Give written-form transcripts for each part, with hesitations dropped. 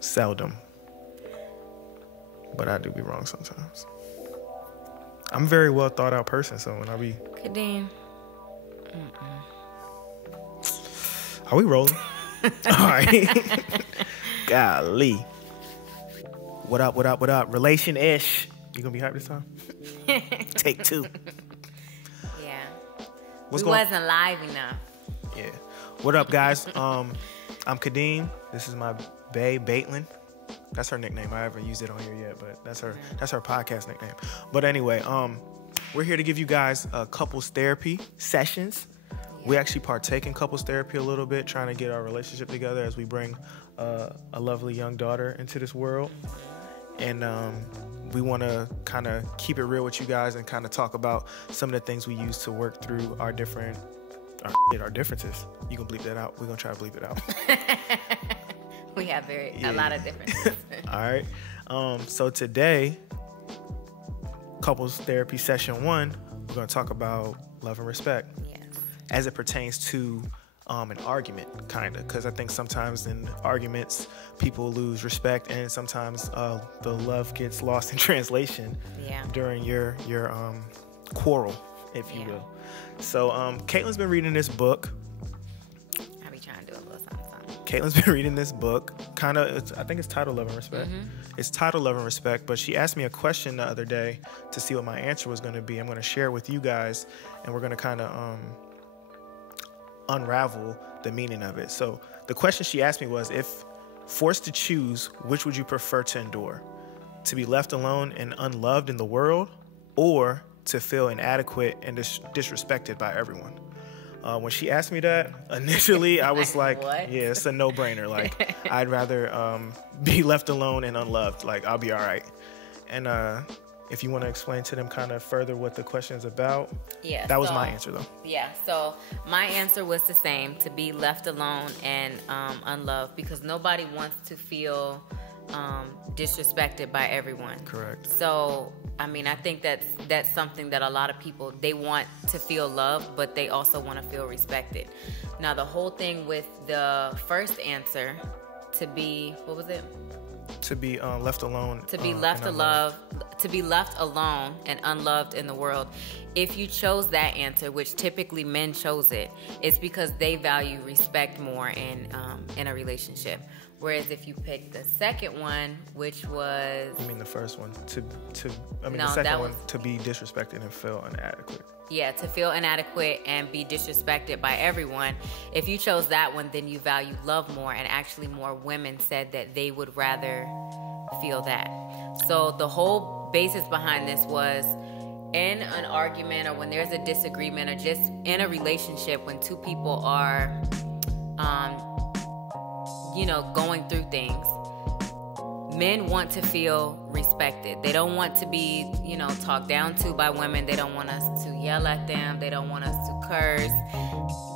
Seldom. But I do be wrong sometimes. I'm a very well thought out person, so when I be... Kadeem. Are we rolling? All right. Golly. What up, what up, what up? Relation-ish. You gonna be hyped this time? Take 2. Yeah. What's we wasn't live enough. Yeah. What up, guys? I'm Kadeem. This is my bae, Baitlin. That's her nickname. I haven't used it on here yet, but that's her podcast nickname. But anyway, we're here to give you guys couples therapy sessions. We actually partake in couples therapy a little bit, trying to get our relationship together as we bring a lovely young daughter into this world. And we want to kind of keep it real with you guys and kind of talk about some of the things we use to work through our differences. You can bleep that out. We're going to try to bleep it out. We have a lot of differences. All right. So today, couples therapy session 1, we're going to talk about love and respect. Yes. As it pertains to an argument, kind of, because I think sometimes in arguments people lose respect, and sometimes the love gets lost in translation during your quarrel, if you will. So Caitlin's been reading this book. I be trying to do a little something. Caitlin's been reading this book. I think it's titled Love and Respect. Mm-hmm. It's titled Love and Respect, but she asked me a question the other day to see what my answer was going to be. I'm going to share it with you guys, and we're going to kind of unravel the meaning of it. So the question she asked me was, if forced to choose, which would you prefer to endure? To be left alone and unloved in the world, or to feel inadequate and disrespected by everyone? When she asked me that, initially I was like, what? Yeah, it's a no-brainer. Like, I'd rather be left alone and unloved. Like, I'll be all right. And if you want to explain to them kind of further what the question is about. Yeah. That was my answer, though. Yeah. So my answer was the same, to be left alone and unloved, because nobody wants to feel disrespected by everyone. Correct. So, I mean, I think that's something that a lot of people, they want to feel loved, but they also want to feel respected. Now, the whole thing with the first answer, to be, what was it? To be left alone. To be left alone and unloved in the world. If you chose that answer, which typically men chose it, it's because they value respect more in a relationship. Whereas if you pick the second one, which was... You mean the first one? The second one, to be disrespected and feel inadequate. Yeah, to feel inadequate and be disrespected by everyone. If you chose that one, then you value love more, and actually more women said that they would rather feel that. So the whole basis behind this was, in an argument or when there's a disagreement or just in a relationship, when two people are, going through things, men want to feel respected. They don't want to be, talked down to by women. They don't want us to yell at them. They don't want us to curse.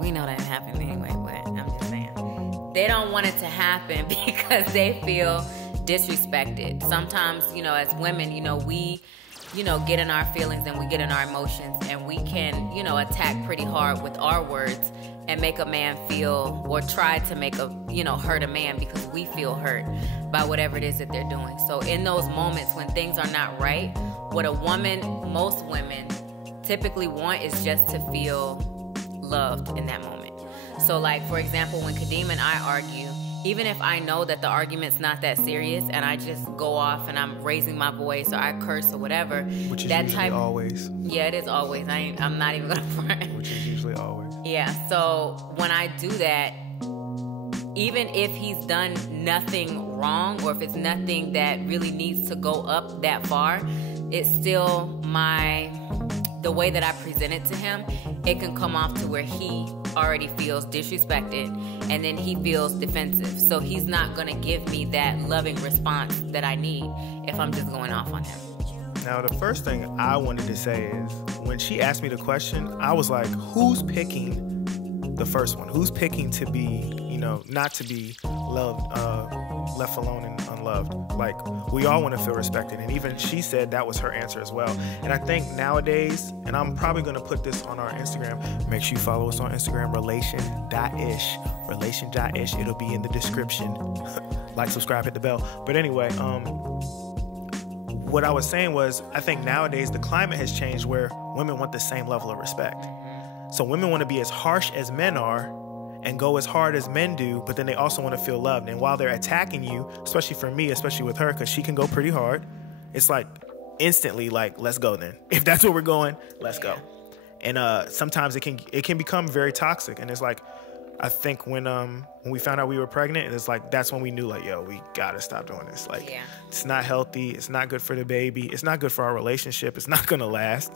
We know that happened anyway, but I'm just saying. They don't want it to happen because they feel disrespected. Sometimes, as women, we, get in our feelings and we get in our emotions, and we can, attack pretty hard with our words and make a man feel, or try to make hurt a man because we feel hurt by whatever it is that they're doing. So in those moments when things are not right, what most women typically want is just to feel loved in that moment. So like, for example, when Kadeem and I argue, even if I know that the argument's not that serious and I just go off and I'm raising my voice or I curse or whatever. Which is usually always. Yeah, it is always. I'm not even going to front. Which is usually always. Yeah, so when I do that, even if he's done nothing wrong or if it's nothing that really needs to go up that far, it's still the way that I present it to him, it can come off to where he already feels disrespected and then he feels defensive. So he's not going to give me that loving response that I need if I'm just going off on him. Now, the first thing I wanted to say is, when she asked me the question, I was like, who's picking the first one? Who's picking to be, not to be loved, left alone and unloved. Like, we all want to feel respected. And even she said that was her answer as well. And I think nowadays, and I'm probably going to put this on our Instagram. Make sure you follow us on Instagram, relation.ish. Relation.ish. It'll be in the description. Like, subscribe, hit the bell. But anyway, what I was saying was, I think nowadays the climate has changed where women want the same level of respect. So women want to be as harsh as men are and go as hard as men do, but then they also want to feel loved. And while they're attacking you, especially for me, especially with her, because she can go pretty hard, it's like instantly like, let's go then. If that's where we're going, let's go. And sometimes it can become very toxic. And it's like, I think when we found out we were pregnant, it's like, that's when we knew, like, yo, we gotta stop doing this. Like, it's not healthy. It's not good for the baby. It's not good for our relationship. It's not gonna last.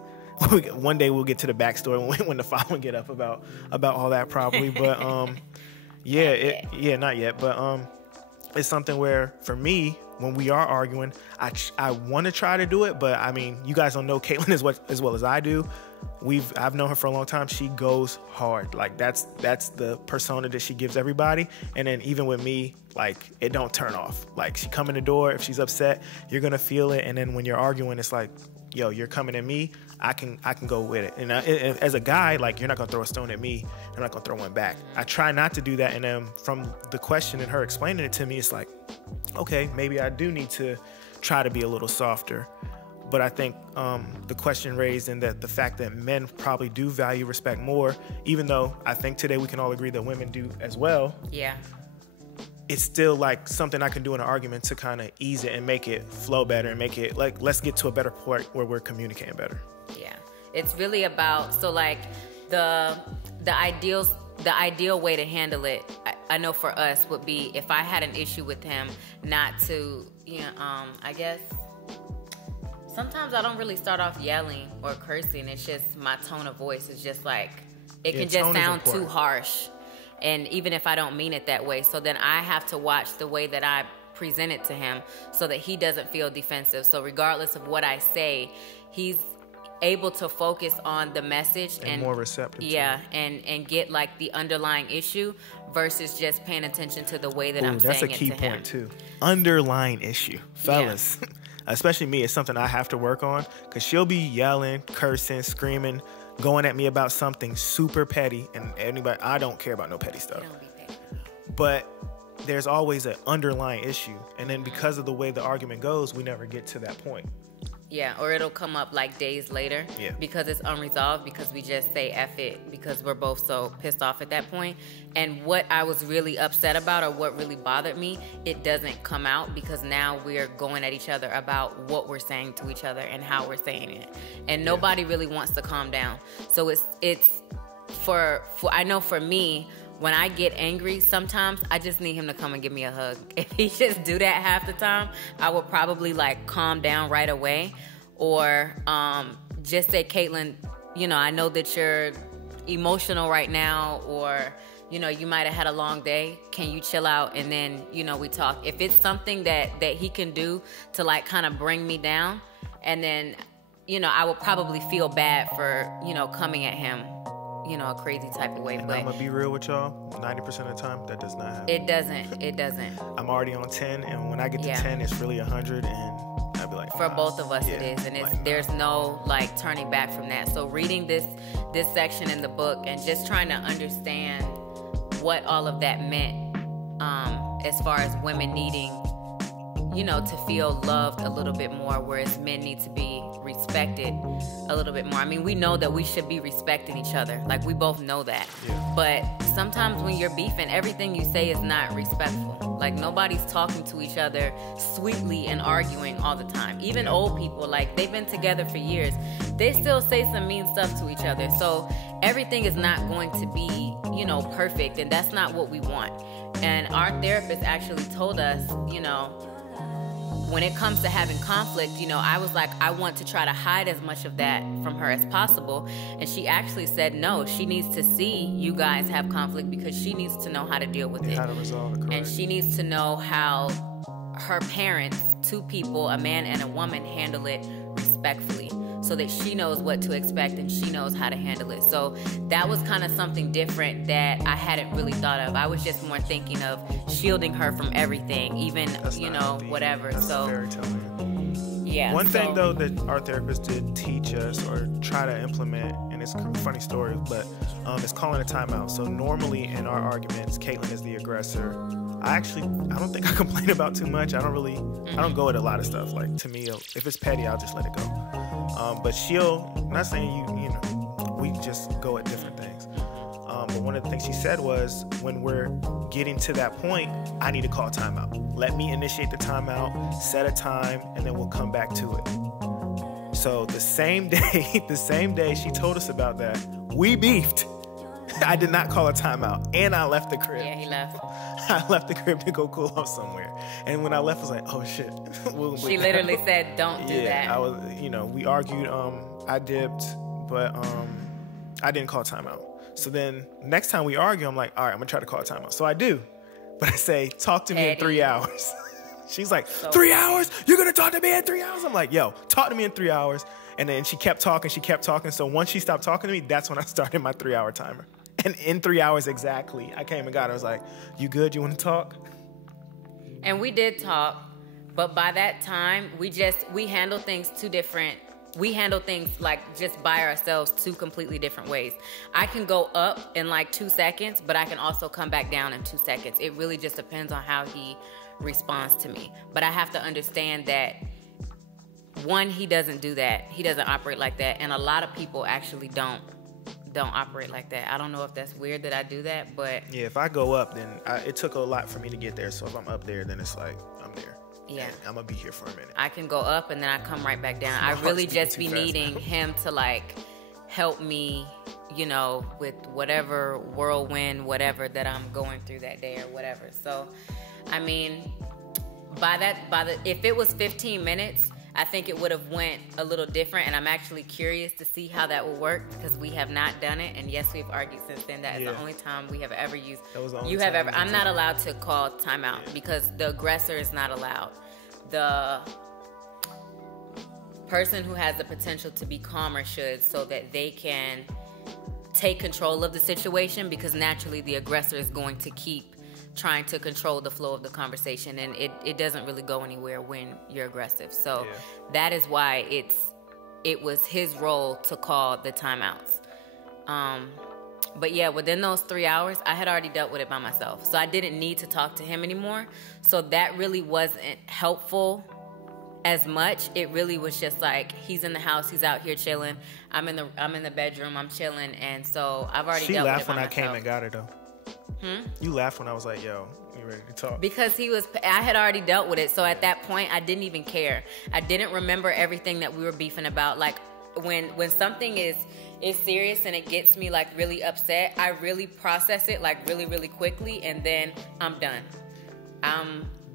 One day we'll get to the backstory when the file will get up about all that probably. But not yet. But it's something where for me, when we are arguing, I want to try to do it, but I mean, you guys don't know Caitlin as well as I do. I've known her for a long time. She goes hard. Like, that's the persona that she gives everybody. And then even with me, like, it don't turn off. Like, she come in the door, if she's upset, you're gonna feel it. And then when you're arguing, it's like, yo, you're coming at me, I can go with it. And as a guy, like, you're not gonna throw a stone at me, I'm not gonna throw one back. I try not to do that. And then from the question and her explaining it to me, it's like, okay, maybe I do need to try to be a little softer. But I think the question raised and that the fact that men probably do value respect more, even though I think today we can all agree that women do as well. Yeah. It's still like something I can do in an argument to kind of ease it and make it flow better and make it like, let's get to a better point where we're communicating better. Yeah. It's really about, so like the ideal way to handle it, I know for us would be if I had an issue with him, not to, I guess, sometimes I don't really start off yelling or cursing. It's just my tone of voice is just like, it can just sound too harsh. And even if I don't mean it that way. So then I have to watch the way that I present it to him so that he doesn't feel defensive. So regardless of what I say, he's able to focus on the message and more receptive. Yeah, and get like the underlying issue versus just paying attention to the way that I'm saying it to him. That's a key point too. Underlying issue. Fellas. Yeah. Especially me, it's something I have to work on because she'll be yelling, cursing, screaming, going at me about something super petty. And anybody, I don't care about no petty stuff. Don't be petty. But there's always an underlying issue. And then because of the way the argument goes, we never get to that point. Yeah, or it'll come up like days later because it's unresolved because we just say F it because we're both so pissed off at that point. And what I was really upset about or what really bothered me, it doesn't come out because now we're going at each other about what we're saying to each other and how we're saying it. And nobody really wants to calm down. So it's for I know for me, when I get angry, sometimes I just need him to come and give me a hug. If he just do that half the time, I would probably like calm down right away. Or just say, Caitlin, I know that you're emotional right now, or, you might have had a long day. Can you chill out? And then, we talk. If it's something that he can do to like kind of bring me down, and then, I would probably feel bad for, coming at him a crazy type of way. And but I'm gonna be real with y'all, 90% of the time that does not happen. It doesn't. I'm already on 10, and when I get to 10, it's really 100, and I'd be like, for both of us it is, and there's no like turning back from that. So reading this section in the book and just trying to understand what all of that meant, as far as women needing, to feel loved a little bit more, whereas men need to be respected a little bit more. I mean, we know that we should be respecting each other. Like, we both know that. Yeah. But sometimes when you're beefing, everything you say is not respectful. Like, nobody's talking to each other sweetly and arguing all the time. Even old people, like, they've been together for years. They still say some mean stuff to each other. So everything is not going to be, perfect. And that's not what we want. And our therapist actually told us, when it comes to having conflict, I was like, I want to try to hide as much of that from her as possible. And she actually said, no, she needs to see you guys have conflict because she needs to know how to deal with it. How to resolve it, correct. And she needs to know how her parents, two people, a man and a woman, handle it respectfully. so that she knows what to expect and she knows how to handle it. So that was kind of something different that I hadn't really thought of. I was just more thinking of shielding her from everything, even, whatever. That's so very telling. Yeah. One thing though that our therapist did teach us or try to implement, and it's a funny story, but it's calling a timeout. So normally in our arguments, Caitlin is the aggressor. I don't think I complain about too much. I don't go at a lot of stuff. Like, to me, if it's petty, I'll just let it go. But I'm not saying we just go at different things. But one of the things she said was, when we're getting to that point, I need to call timeout. Let me initiate the timeout, set a time, and then we'll come back to it. So the same day she told us about that, we beefed. I did not call a timeout, and I left the crib. Yeah, he left. I left the crib to go cool off somewhere. And when I left, I was like, oh shit. She literally said, don't do that. I was, we argued, I dipped, but I didn't call timeout. So then next time we argue, I'm like, all right, I'm gonna try to call a timeout. So I do, but I say, talk to me in 3 hours. She's like, 3 hours? You're gonna talk to me in 3 hours? I'm like, yo, talk to me in 3 hours. And then she kept talking. So once she stopped talking to me, that's when I started my 3 hour timer. And in 3 hours exactly, I came and got her. I was like, you good? You want to talk? And we did talk, but by that time, we handle things two different. We handle things like just by ourselves two completely different ways. I can go up in like 2 seconds, but I can also come back down in 2 seconds. It really just depends on how he responds to me. But I have to understand that, one, he doesn't do that. He doesn't operate like that. And a lot of people actually don't operate like that. I don't know if that's weird that I do that, but yeah, if I go up, then it took a lot for me to get there. So if I'm up there, then it's like I'm there. Yeah, and I'm gonna be here for a minute. I can go up and then I come right back down. I really just be needing him to like help me, with whatever whirlwind, whatever that I'm going through that day or whatever. So, I mean, if it was 15 minutes, I think it would have went a little different, and I'm actually curious to see how that will work because we have not done it, and yes, we've argued since then. That is the only time we have ever used. That was the only time. I'm not allowed to call timeout because the aggressor is not allowed. The person who has the potential to be calmer should, so that they can take control of the situation, because naturally the aggressor is going to keep trying to control the flow of the conversation, and it doesn't really go anywhere when you're aggressive. So that is why it was his role to call the timeouts. But yeah, within those 3 hours, I had already dealt with it by myself. So I didn't need to talk to him anymore. So that really wasn't helpful as much. It really was just like, he's in the house, he's out here chilling. I'm in the bedroom, I'm chilling, and so I've already dealt with it by myself. She laughed when I came and got her though. You laughed when I was like, yo, you ready to talk? Because I had already dealt with it. So at that point, I didn't even care. I didn't remember everything that we were beefing about. Like, when something is serious and it gets me like really upset, I really process it like really, really quickly, and then I'm done.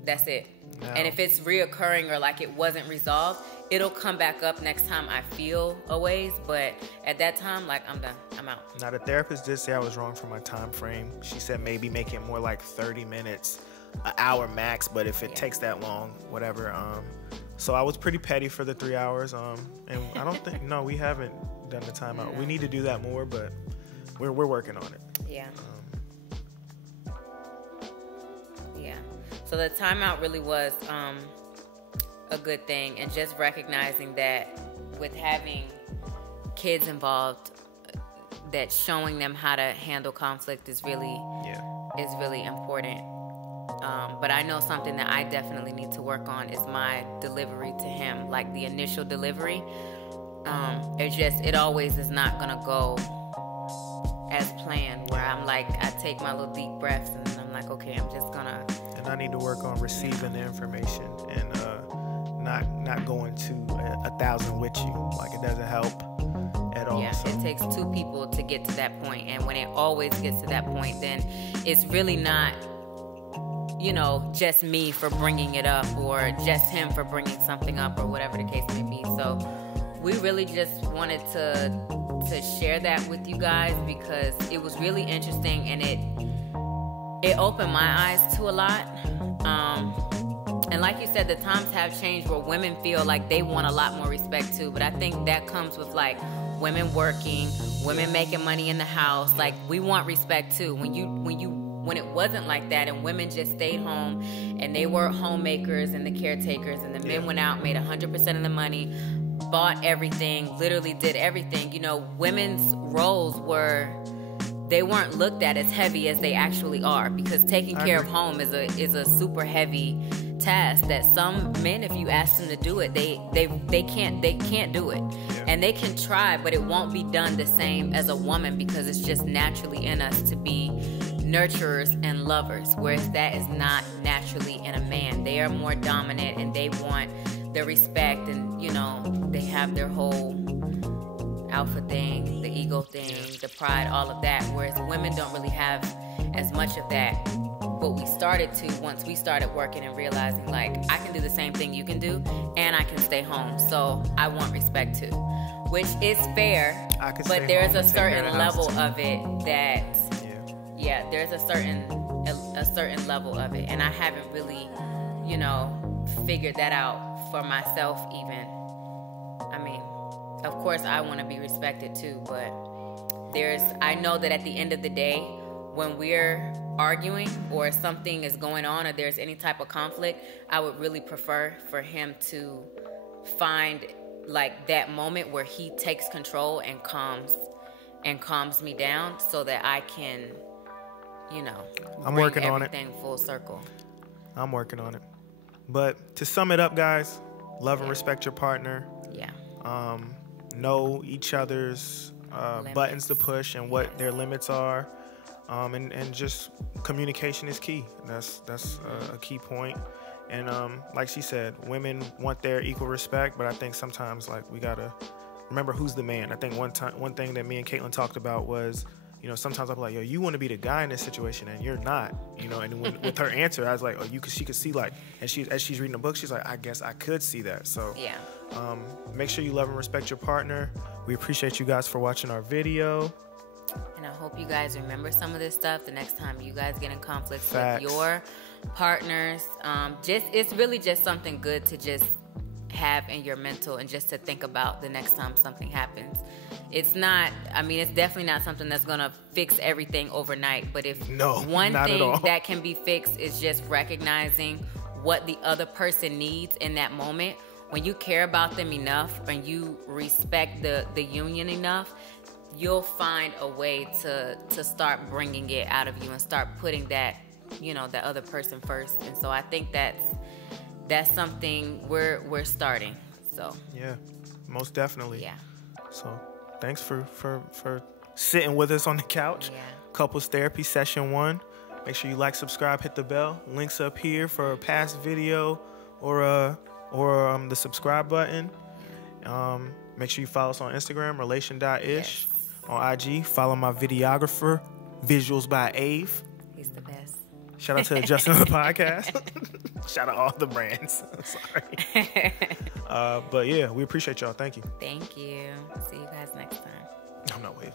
That's it. No. And if it's reoccurring or like it wasn't resolved, it'll come back up next time I feel a ways. But at that time, like, I'm done. I'm out. Now, the therapist did say I was wrong for my time frame. She said maybe make it more like 30 minutes, an hour max. But if it takes that long, whatever. So I was pretty petty for the 3 hours. And I don't think, no, we haven't done the timeout. No. We need to do that more, but we're working on it. Yeah. So the timeout really was a good thing, and just recognizing that with having kids involved, that showing them how to handle conflict is really important. But I know something that I definitely need to work on is my delivery to him, like the initial delivery. It always is not gonna go as planned, where I'm like, I take my little deep breaths and then I'm like, okay, I'm just gonna. And I need to work on receiving the information and not going to 1,000 with you. Like, it doesn't help at all. Yeah, so. It takes two people to get to that point, and when it always gets to that point, then it's really not, just me for bringing it up or just him for bringing something up or whatever the case may be. So we really just wanted to share that with you guys because it was really interesting, and it opened my eyes to a lot. And And like you said, the times have changed where women feel like they want a lot more respect too. But I think that comes with like women working, women making money in the house. Like we want respect too. When it wasn't like that and women just stayed home and they were homemakers and the caretakers and the men went out, made 100% of the money, bought everything, literally did everything. You know, women's roles they weren't looked at as heavy as they actually are, because taking care of home is a super heavy task that some men, if you ask them to do it, they can't do it. And they can try, but it won't be done the same as a woman, because it's just naturally in us to be nurturers and lovers, whereas that is not naturally in a man. They are more dominant and they want the respect, and you know, they have their whole alpha thing, the ego thing, the pride, all of that, whereas women don't really have as much of that. But we started to, once we started working and realizing like, I can do the same thing you can do and I can stay home, so I want respect too, which is fair, but there's a certain level of it that there's a certain level of it, and I haven't really, you know, figured that out for myself even. I mean, of course I want to be respected too, but I know that at the end of the day, when we're arguing or something is going on or there's any type of conflict, I would really prefer for him to find like that moment where he takes control and calms me down, so that I can, you know, I'm working on it. Everything full circle. I'm working on it. But to sum it up, guys, love and respect your partner. Yeah. Know each other's buttons to push and what their limits are. And just communication is key. That's a key point. And like she said, women want their equal respect, but I think sometimes like we gotta remember who's the man. I think one thing that me and Caitlin talked about was, you know, sometimes I'm like, yo, you want to be the guy in this situation and you're not, you know. And with her answer, I was like, oh, she could see like, and as she's reading the book, she's like, I guess I could see that. So yeah. Make sure you love and respect your partner. We appreciate you guys for watching our video. And I hope you guys remember some of this stuff the next time you guys get in conflicts with your partners. It's really just something good to just have in your mental and just to think about the next time something happens. It's definitely not something that's going to fix everything overnight. But if one thing that can be fixed is just recognizing what the other person needs in that moment, when you care about them enough and you respect the union enough, you'll find a way to start bringing it out of you and start putting that, you know, that other person first. And so I think that's something we're starting. So yeah, most definitely. Yeah. So thanks for sitting with us on the couch. Yeah. Couples Therapy Session 1. Make sure you like, subscribe, hit the bell. Links up here for a past video or the subscribe button. Make sure you follow us on Instagram, relation.ish. Yes. On IG, follow my videographer, Visuals by Ave. He's the best. Shout out to Justin on the podcast. Shout out all the brands. Sorry. But yeah, we appreciate y'all. Thank you. Thank you. See you guys next time. I'm not waving.